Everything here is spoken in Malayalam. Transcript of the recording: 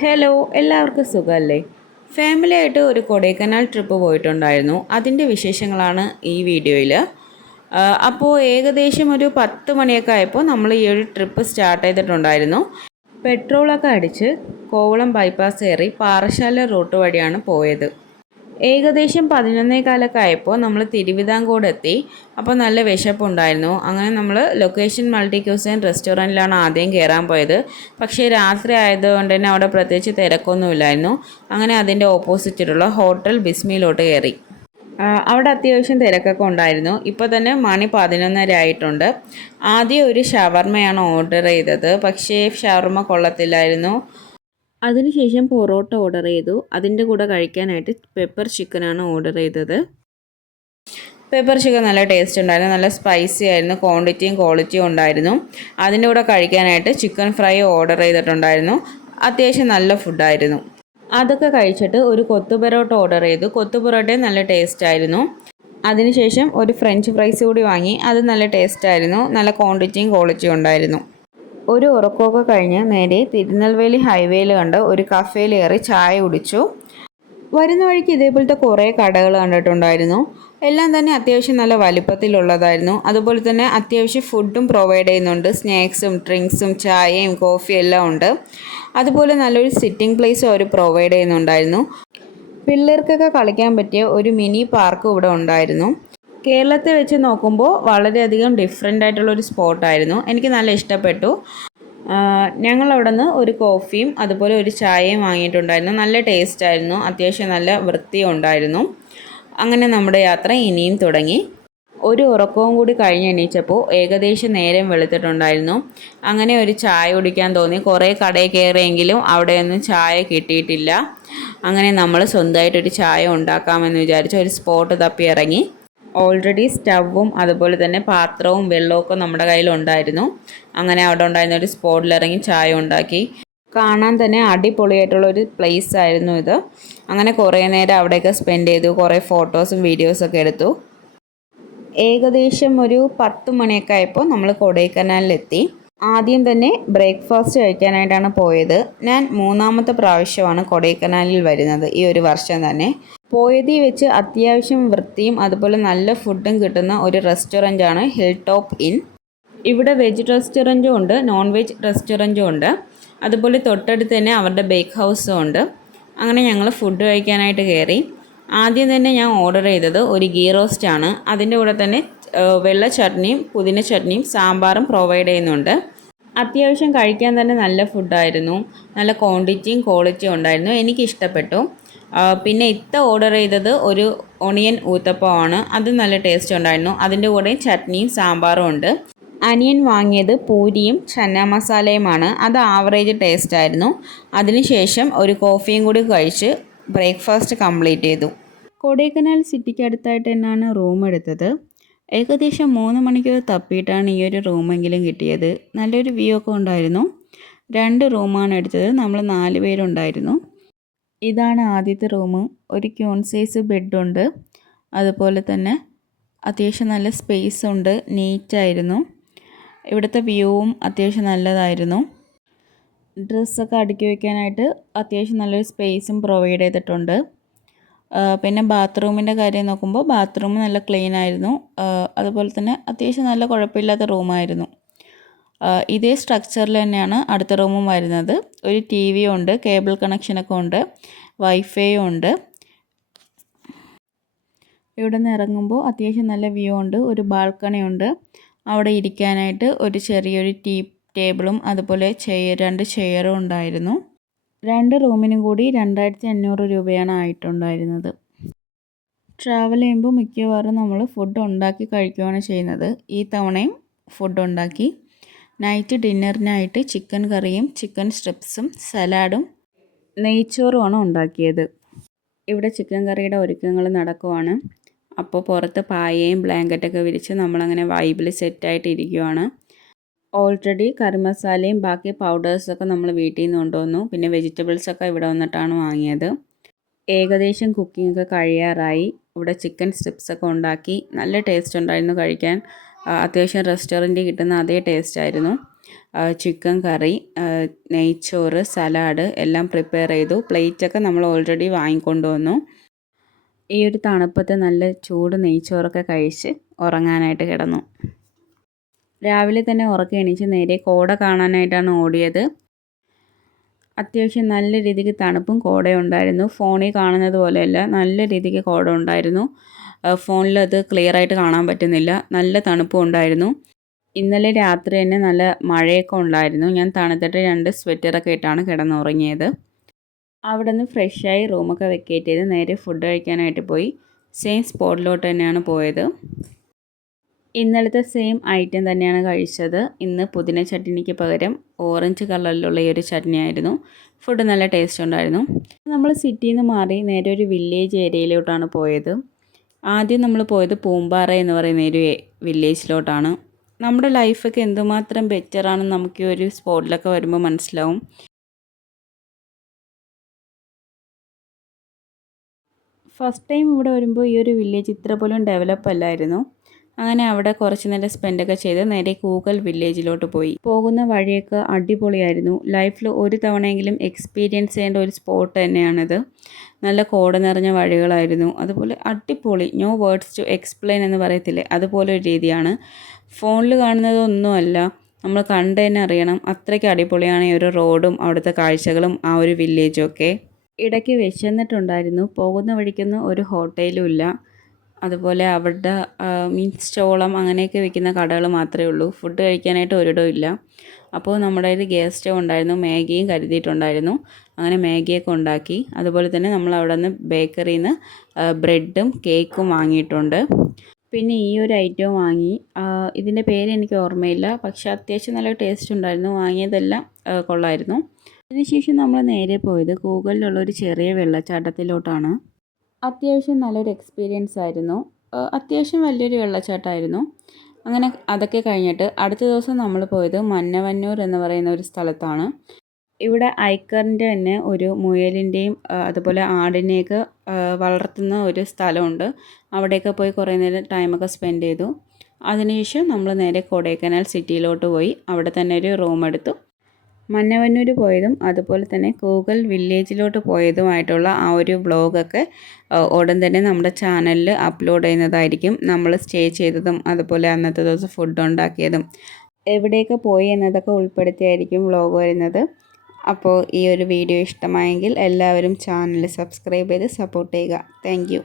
ഹലോ, എല്ലാവർക്കും സുഖമല്ലേ? ഫാമിലിയായിട്ട് ഒരു കൊടൈക്കനാൽ ട്രിപ്പ് പോയിട്ടുണ്ടായിരുന്നു. അതിൻ്റെ വിശേഷങ്ങളാണ് ഈ വീഡിയോയിൽ. അപ്പോൾ ഏകദേശം ഒരു 10 മണിയൊക്കെ ആയപ്പോൾ നമ്മൾ ഈ ഒരു ട്രിപ്പ് സ്റ്റാർട്ട് ചെയ്തിട്ടുണ്ടായിരുന്നു. പെട്രോളൊക്കെ അടിച്ച് കോവളം ബൈപ്പാസ് കയറി പാറശാല റൂട്ട് വഴിയാണ് പോയത്. ഏകദേശം 11:15 ആയപ്പോൾ നമ്മൾ തിരുവിതാംകൂട് എത്തി. അപ്പോൾ നല്ല വിശപ്പുണ്ടായിരുന്നു. അങ്ങനെ നമ്മൾ ലൊക്കേഷൻ മൾട്ടി ക്യൂസിൻ റെസ്റ്റോറൻറ്റിലാണ് ആദ്യം കയറാൻ പോയത്. പക്ഷേ രാത്രി ആയതുകൊണ്ട് തന്നെ അവിടെ പ്രത്യേകിച്ച് തിരക്കൊന്നുമില്ലായിരുന്നു. അങ്ങനെ അതിൻ്റെ ഓപ്പോസിറ്റിലുള്ള ഹോട്ടൽ ബിസ്മിയിലോട്ട് കയറി. അവിടെ അത്യാവശ്യം തിരക്കൊക്കെ ഉണ്ടായിരുന്നു. ഇപ്പോൾ തന്നെ മണി 11:30 ആയിട്ടുണ്ട്. ആദ്യം ഒരു ഷവർമയാണ് ഓർഡർ ചെയ്തത്. പക്ഷേ ഷവർമ കൊള്ളത്തില്ലായിരുന്നു. അതിനുശേഷം പൊറോട്ട ഓർഡർ ചെയ്തു. അതിൻ്റെ കൂടെ കഴിക്കാനായിട്ട് പെപ്പർ ചിക്കനാണ് ഓർഡർ ചെയ്തത്. പെപ്പർ ചിക്കൻ നല്ല ടേസ്റ്റ് ഉണ്ടായിരുന്നു, നല്ല സ്പൈസി ആയിരുന്നു, ക്വാണ്ടിറ്റിയും ക്വാളിറ്റിയും ഉണ്ടായിരുന്നു. അതിൻ്റെ കൂടെ കഴിക്കാനായിട്ട് ചിക്കൻ ഫ്രൈ ഓർഡർ ചെയ്തിട്ടുണ്ടായിരുന്നു. അത്യാവശ്യം നല്ല ഫുഡായിരുന്നു. അതൊക്കെ കഴിച്ചിട്ട് ഒരു കൊത്തു പൊറോട്ട ഓർഡർ ചെയ്തു. കൊത്തു പൊറോട്ടയും നല്ല ടേസ്റ്റ് ആയിരുന്നു. അതിനുശേഷം ഒരു ഫ്രഞ്ച് ഫ്രൈസ് കൂടി വാങ്ങി. അത് നല്ല ടേസ്റ്റ് ആയിരുന്നു, നല്ല ക്വാണ്ടിറ്റിയും ക്വാളിറ്റിയും ഉണ്ടായിരുന്നു. ഒരു ഉറക്കമൊക്കെ കഴിഞ്ഞ് നേരെ തിരുനെൽവേലി ഹൈവേയിൽ കണ്ട് ഒരു കഫേയിൽ കയറി ചായ കുടിച്ചു. വരുന്ന വഴിക്ക് ഇതേപോലത്തെ കുറേ കടകൾ കണ്ടിട്ടുണ്ടായിരുന്നു. എല്ലാം തന്നെ അത്യാവശ്യം നല്ല വലിപ്പത്തിലുള്ളതായിരുന്നു. അതുപോലെ തന്നെ അത്യാവശ്യം ഫുഡും പ്രൊവൈഡ് ചെയ്യുന്നുണ്ട്. സ്നാക്സും ഡ്രിങ്ക്സും ചായയും കോഫിയും എല്ലാം ഉണ്ട്. അതുപോലെ നല്ലൊരു സിറ്റിംഗ് പ്ലേസും അവർ പ്രൊവൈഡ് ചെയ്യുന്നുണ്ടായിരുന്നു. പിള്ളേർക്കൊക്കെ കളിക്കാൻ പറ്റിയ ഒരു മിനി പാർക്കും ഇവിടെ ഉണ്ടായിരുന്നു. കേരളത്തെ വെച്ച് നോക്കുമ്പോൾ വളരെയധികം ഡിഫറെൻ്റ് ആയിട്ടുള്ളൊരു സ്പോട്ടായിരുന്നു. എനിക്ക് നല്ല ഇഷ്ടപ്പെട്ടു. ഞങ്ങൾ അവിടെ നിന്ന് ഒരു കോഫിയും അതുപോലെ ഒരു ചായയും വാങ്ങിയിട്ടുണ്ടായിരുന്നു. നല്ല ടേസ്റ്റായിരുന്നു, അത്യാവശ്യം നല്ല വൃത്തിയും ഉണ്ടായിരുന്നു. അങ്ങനെ നമ്മുടെ യാത്ര ഇനിയും തുടങ്ങി. ഒരു ഉറക്കവും കൂടി കഴിഞ്ഞ് എണീച്ചപ്പോൾ ഏകദേശം നേരം വെളുത്തിട്ടുണ്ടായിരുന്നു. അങ്ങനെ ഒരു ചായ കുടിക്കാൻ തോന്നി. കുറേ കടയിൽ കയറിയെങ്കിലും അവിടെയൊന്നും ചായ കിട്ടിയിട്ടില്ല. അങ്ങനെ നമ്മൾ സ്വന്തമായിട്ടൊരു ചായ ഉണ്ടാക്കാമെന്ന് വിചാരിച്ച് ഒരു സ്പോട്ട് തപ്പി ഇറങ്ങി. ഓൾറെഡി സ്റ്റൗവും അതുപോലെ തന്നെ പാത്രവും വെള്ളമൊക്കെ നമ്മുടെ കയ്യിലുണ്ടായിരുന്നു. അങ്ങനെ അവിടെ ഉണ്ടായിരുന്ന ഒരു സ്പോട്ടിലിറങ്ങി ചായ ഉണ്ടാക്കി. കാണാൻ തന്നെ അടിപൊളിയായിട്ടുള്ളൊരു പ്ലേസ് ആയിരുന്നു ഇത്. അങ്ങനെ കുറേ നേരം അവിടെയൊക്കെ സ്പെൻഡ് ചെയ്തു. കുറേ ഫോട്ടോസും വീഡിയോസൊക്കെ എടുത്തു. ഏകദേശം ഒരു 10 മണിയൊക്കെ ആയപ്പോൾ നമ്മൾ കൊടൈക്കനാലിലെത്തി. ആദ്യം തന്നെ ബ്രേക്ക്ഫാസ്റ്റ് കഴിക്കാനായിട്ടാണ് പോയത്. ഞാൻ 3-ാമത്തെ പ്രാവശ്യമാണ് കൊടൈക്കനാലിൽ വരുന്നത് ഈ ഒരു വർഷം തന്നെ. പോയതിൽ വെച്ച് അത്യാവശ്യം വൃത്തിയും അതുപോലെ നല്ല ഫുഡും കിട്ടുന്ന ഒരു റെസ്റ്റോറൻറ്റാണ് ഹിൽ ടോപ്പ് ഇൻ. ഇവിടെ വെജ് റെസ്റ്റോറൻറ്റും ഉണ്ട്, നോൺ വെജ് റെസ്റ്റോറൻറ്റും ഉണ്ട്. അതുപോലെ തൊട്ടടുത്ത് തന്നെ അവരുടെ ബേക്ക് ഹൗസും ഉണ്ട്. അങ്ങനെ ഞങ്ങൾ ഫുഡ് കഴിക്കാനായിട്ട് കയറി. ആദ്യം തന്നെ ഞാൻ ഓർഡർ ചെയ്തത് ഒരു ഗീ റോസ്റ്റാണ്. അതിൻ്റെ കൂടെ തന്നെ വെള്ള ചട്നിയും പുതിന ചട്നിയും സാമ്പാറും പ്രൊവൈഡ് ചെയ്യുന്നുണ്ട്. അത്യാവശ്യം കഴിക്കാൻ തന്നെ നല്ല ഫുഡായിരുന്നു. നല്ല ക്വാണ്ടിറ്റിയും ക്വാളിറ്റിയും ഉണ്ടായിരുന്നു. എനിക്കിഷ്ടപ്പെട്ടു. പിന്നെ ഓർഡർ ചെയ്തത് ഒരു ഒണിയൻ ഊത്തപ്പമാണ്. അത് നല്ല ടേസ്റ്റ് ഉണ്ടായിരുന്നു. അതിൻ്റെ കൂടെ ചട്നിയും സാമ്പാറും ഉണ്ട്. അനിയൻ വാങ്ങിയത് പൂരിയും ചന്ന മസാലയുമാണ്. അത് ആവറേജ് ടേസ്റ്റ് ആയിരുന്നു. അതിനുശേഷം ഒരു കോഫിയും കൂടി കഴിച്ച് ബ്രേക്ക്ഫാസ്റ്റ് കംപ്ലീറ്റ് ചെയ്തു. കൊടൈക്കനാൽ സിറ്റിക്ക് അടുത്തായിട്ട് തന്നെയാണ് റൂം എടുത്തത്. ഏകദേശം 3 മണിക്കൂർ തപ്പിയിട്ടാണ് ഈ ഒരു റൂമെങ്കിലും കിട്ടിയത്. നല്ലൊരു വ്യൂ ഒക്കെ ഉണ്ടായിരുന്നു. 2 റൂമാണ് എടുത്തത്. നമ്മൾ 4 പേരുണ്ടായിരുന്നു. ഇതാണ് ആദ്യത്തെ റൂം. ഒരു ക്യൂൺ സൈസ് ബെഡുണ്ട്. അതുപോലെ തന്നെ അത്യാവശ്യം നല്ല സ്പേസ് ഉണ്ട്, നീറ്റായിരുന്നു. ഇവിടുത്തെ വ്യൂവും അത്യാവശ്യം നല്ലതായിരുന്നു. ഡ്രസ്സൊക്കെ അടുക്കി വയ്ക്കാനായിട്ട് അത്യാവശ്യം നല്ലൊരു സ്പേസും പ്രൊവൈഡ് ചെയ്തിട്ടുണ്ട്. പിന്നെ ബാത്റൂമിൻ്റെ കാര്യം നോക്കുമ്പോൾ ബാത്റൂം നല്ല ക്ലീൻ ആയിരുന്നു. അതുപോലെ തന്നെ അത്യാവശ്യം നല്ല കുഴപ്പമില്ലാത്ത റൂമായിരുന്നു. ഇതേ സ്ട്രക്ചറിൽ തന്നെയാണ് അടുത്ത റൂമും വരുന്നത്. ഒരു ടി വി ഉണ്ട്, കേബിൾ കണക്ഷനൊക്കെ ഉണ്ട്, വൈഫൈയും ഉണ്ട്. ഇവിടെ നിന്ന് ഇറങ്ങുമ്പോൾ അത്യാവശ്യം നല്ല വ്യൂ ഉണ്ട്. ഒരു ബാൽക്കണി ഉണ്ട്. അവിടെ ഇരിക്കാനായിട്ട് ഒരു ചെറിയൊരു ടേബിളും അതുപോലെ 2 ചെയറും ഉണ്ടായിരുന്നു. 2 റൂമിനും കൂടി 2500 രൂപയാണ് ആയിട്ടുണ്ടായിരുന്നത്. ട്രാവൽ ചെയ്യുമ്പോൾ മിക്കവാറും നമ്മൾ ഫുഡ് ഉണ്ടാക്കി കഴിക്കുകയാണ് ചെയ്യുന്നത്. ഈ തവണയും ഫുഡ് ഉണ്ടാക്കി. നൈറ്റ് ഡിന്നറിനായിട്ട് ചിക്കൻ കറിയും ചിക്കൻ സ്ട്രിപ്സും സലാഡും നെയ്ച്ചോറുമാണ് ഉണ്ടാക്കിയത്. ഇവിടെ ചിക്കൻ കറിയുടെ ഒരുക്കങ്ങൾ നടക്കുവാണ്. അപ്പോൾ പുറത്ത് പായയും ബ്ലാങ്കറ്റൊക്കെ വിരിച്ച് നമ്മളങ്ങനെ വൈബിൽ സെറ്റായിട്ട് ഇരിക്കുവാണ്. ഓൾറെഡി കറി മസാലയും ബാക്കി പൗഡേഴ്സൊക്കെ നമ്മൾ വീട്ടിൽ നിന്ന് കൊണ്ടുവന്നു. പിന്നെ വെജിറ്റബിൾസൊക്കെ ഇവിടെ വന്നിട്ടാണ് വാങ്ങിയത്. ഏകദേശം കുക്കിംഗ് ഒക്കെ കഴിയാറായി. ഇവിടെ ചിക്കൻ സ്ട്രിപ്സൊക്കെ ഉണ്ടാക്കി. നല്ല ടേസ്റ്റ് ഉണ്ടായിരുന്നു കഴിക്കാൻ. അത്യാവശ്യം റെസ്റ്റോറൻറ്റിൽ കിട്ടുന്ന അതേ ടേസ്റ്റ് ആയിരുന്നു. ചിക്കൻ കറി, നെയ്ച്ചോറ്, സലാഡ് എല്ലാം പ്രിപ്പയർ ചെയ്തു. പ്ലേറ്റൊക്കെ നമ്മൾ ഓൾറെഡി വാങ്ങിക്കൊണ്ട് വന്നു. ഈ ഒരു തണുപ്പത്ത് നല്ല ചൂട് നെയ്ച്ചോറൊക്കെ കഴിച്ച് ഉറങ്ങാനായിട്ട് കിടന്നു. രാവിലെ തന്നെ ഉറക്കം എണീച്ച് നേരെ കോട കാണാനായിട്ടാണ് ഓടിയത്. അത്യാവശ്യം നല്ല രീതിക്ക് തണുപ്പും കോടയും ഉണ്ടായിരുന്നു. ഫോണിൽ കാണുന്നത് പോലെയല്ല, നല്ല രീതിക്ക് കോട ഉണ്ടായിരുന്നു. ഫോണിൽ അത് ക്ലിയർ ആയിട്ട് കാണാൻ പറ്റുന്നില്ല. നല്ല തണുപ്പും ഉണ്ടായിരുന്നു. ഇന്നലെ രാത്രി തന്നെ നല്ല മഴയൊക്കെ ഉണ്ടായിരുന്നു. ഞാൻ തണുത്തിട്ട് 2 സ്വെറ്ററൊക്കെ ഇട്ടാണ് കിടന്നുറങ്ങിയത്. അവിടെ നിന്ന് ഫ്രഷായി റൂമൊക്കെ വെക്കേറ്റ് ചെയ്ത് നേരെ ഫുഡ് കഴിക്കാനായിട്ട് പോയി. സെയിം സ്പോട്ടിലോട്ട് തന്നെയാണ് പോയത്. ഇന്നലത്തെ സെയിം ഐറ്റം തന്നെയാണ് കഴിച്ചത്. ഇന്ന് പുതിന ചട്നിക്ക് പകരം ഓറഞ്ച് കളറിലുള്ള ഈ ഒരു ചട്നി ആയിരുന്നു. ഫുഡ് നല്ല ടേസ്റ്റ് ഉണ്ടായിരുന്നു. നമ്മൾ സിറ്റിയിൽ നിന്ന് മാറി നേരെ ഒരു വില്ലേജ് ഏരിയയിലോട്ടാണ് പോയത്. ആദ്യം നമ്മൾ പോയത് പൂമ്പാറ എന്ന് പറയുന്ന ഒരു വില്ലേജിലോട്ടാണ്. നമ്മുടെ ലൈഫൊക്കെ എന്തുമാത്രം ബെറ്ററാണെന്ന് നമുക്ക് ഈ ഒരു സ്പോട്ടിലൊക്കെ വരുമ്പോൾ മനസ്സിലാവും. ഫസ്റ്റ് ടൈം ഇവിടെ വരുമ്പോൾ ഈ ഒരു വില്ലേജ് ഇത്ര പോലും ഡെവലപ്പ് അല്ലായിരുന്നു. അങ്ങനെ അവിടെ കുറച്ച് നേരം സ്പെൻഡൊക്കെ ചെയ്ത് നേരെ കൂകൽ വില്ലേജിലോട്ട് പോയി. പോകുന്ന വഴിയൊക്കെ അടിപൊളിയായിരുന്നു. ലൈഫിൽ ഒരു തവണയെങ്കിലും എക്സ്പീരിയൻസ് ചെയ്യേണ്ട ഒരു സ്പോട്ട് തന്നെയാണിത്. നല്ല കോട നിറഞ്ഞ വഴികളായിരുന്നു. അതുപോലെ അടിപൊളി, നോ വേർഡ്സ് ടു എക്സ്പ്ലെയിൻ എന്ന് പറയത്തില്ലേ, അതുപോലെ ഒരു രീതിയാണ്. ഫോണിൽ കാണുന്നതൊന്നുമല്ല, നമ്മൾ കണ്ടു തന്നെ അറിയണം. അത്രയ്ക്ക് അടിപൊളിയാണ് ഈ ഒരു റോഡും അവിടുത്തെ കാഴ്ചകളും ആ ഒരു വില്ലേജും ഒക്കെ. ഇടയ്ക്ക് വിശന്നിട്ടുണ്ടായിരുന്നു. പോകുന്ന വഴിക്കൊന്നും ഒരു ഹോട്ടലും ഇല്ല. അതുപോലെ അവരുടെ മീൻസ് ചോളം അങ്ങനെയൊക്കെ വിൽക്കുന്ന കടകൾ മാത്രമേ ഉള്ളൂ. ഫുഡ് കഴിക്കാനായിട്ട് ഒരിടവും ഇല്ല. അപ്പോൾ നമ്മുടെ കയ്യിൽ ഗ്യാസ് സ്റ്റവ് ഉണ്ടായിരുന്നു, മാഗിയും കരുതിയിട്ടുണ്ടായിരുന്നു. അങ്ങനെ മാഗിയൊക്കെ ഉണ്ടാക്കി. അതുപോലെ തന്നെ നമ്മൾ അവിടെ നിന്ന് ബേക്കറിയിൽ നിന്ന് ബ്രെഡും കേക്കും വാങ്ങിയിട്ടുണ്ട്. പിന്നെ ഈ ഒരു ഐറ്റവും വാങ്ങി. ഇതിൻ്റെ പേര് എനിക്ക് ഓർമ്മയില്ല, പക്ഷേ അത്യാവശ്യം നല്ല ടേസ്റ്റ് ഉണ്ടായിരുന്നു. വാങ്ങിയതെല്ലാം കൊള്ളായിരുന്നു. അതിനുശേഷം നമ്മൾ നേരെ പോയത് കൂകലിലുള്ള ഒരു ചെറിയ വെള്ളച്ചാട്ടത്തിലോട്ടാണ്. അത്യാവശ്യം നല്ലൊരു എക്സ്പീരിയൻസ് ആയിരുന്നു. അത്യാവശ്യം വലിയൊരു വെള്ളച്ചാട്ടമായിരുന്നു. അങ്ങനെ അതൊക്കെ കഴിഞ്ഞിട്ട് അടുത്ത ദിവസം നമ്മൾ പോയത് മന്നവന്നൂർ എന്ന് പറയുന്ന ഒരു സ്ഥലത്താണ്. ഇവിടെ ഐക്കറിൻ്റെ തന്നെ ഒരു മുയലിൻ്റെയും അതുപോലെ ആടിനെയൊക്കെ വളർത്തുന്ന ഒരു സ്ഥലമുണ്ട്. അവിടെയൊക്കെ പോയി കുറേ നേരം ടൈമൊക്കെ സ്പെൻഡ് ചെയ്തു. അതിനുശേഷം നമ്മൾ നേരെ കൊടൈക്കനാൽ സിറ്റിയിലോട്ട് പോയി അവിടെ തന്നെ ഒരു റൂം എടുത്തു. മന്നവന്നൂർ പോയതും അതുപോലെ തന്നെ കൂകൽ വില്ലേജിലോട്ട് പോയതുമായിട്ടുള്ള ആ ഒരു വ്ളോഗൊക്കെ ഉടൻ തന്നെ നമ്മുടെ ചാനലിൽ അപ്ലോഡ് ചെയ്യുന്നതായിരിക്കും. നമ്മൾ സ്റ്റേ ചെയ്തതും അതുപോലെ അന്നത്തെ ദിവസം ഫുഡ് ഉണ്ടാക്കിയതും എവിടെയൊക്കെ പോയി എന്നതൊക്കെ ഉൾപ്പെടുത്തിയായിരിക്കും വ്ളോഗ് വരുന്നത്. അപ്പോൾ ഈ ഒരു വീഡിയോ ഇഷ്ടമായെങ്കിൽ എല്ലാവരും ചാനൽ സബ്സ്ക്രൈബ് ചെയ്ത് സപ്പോർട്ട് ചെയ്യുക. താങ്ക്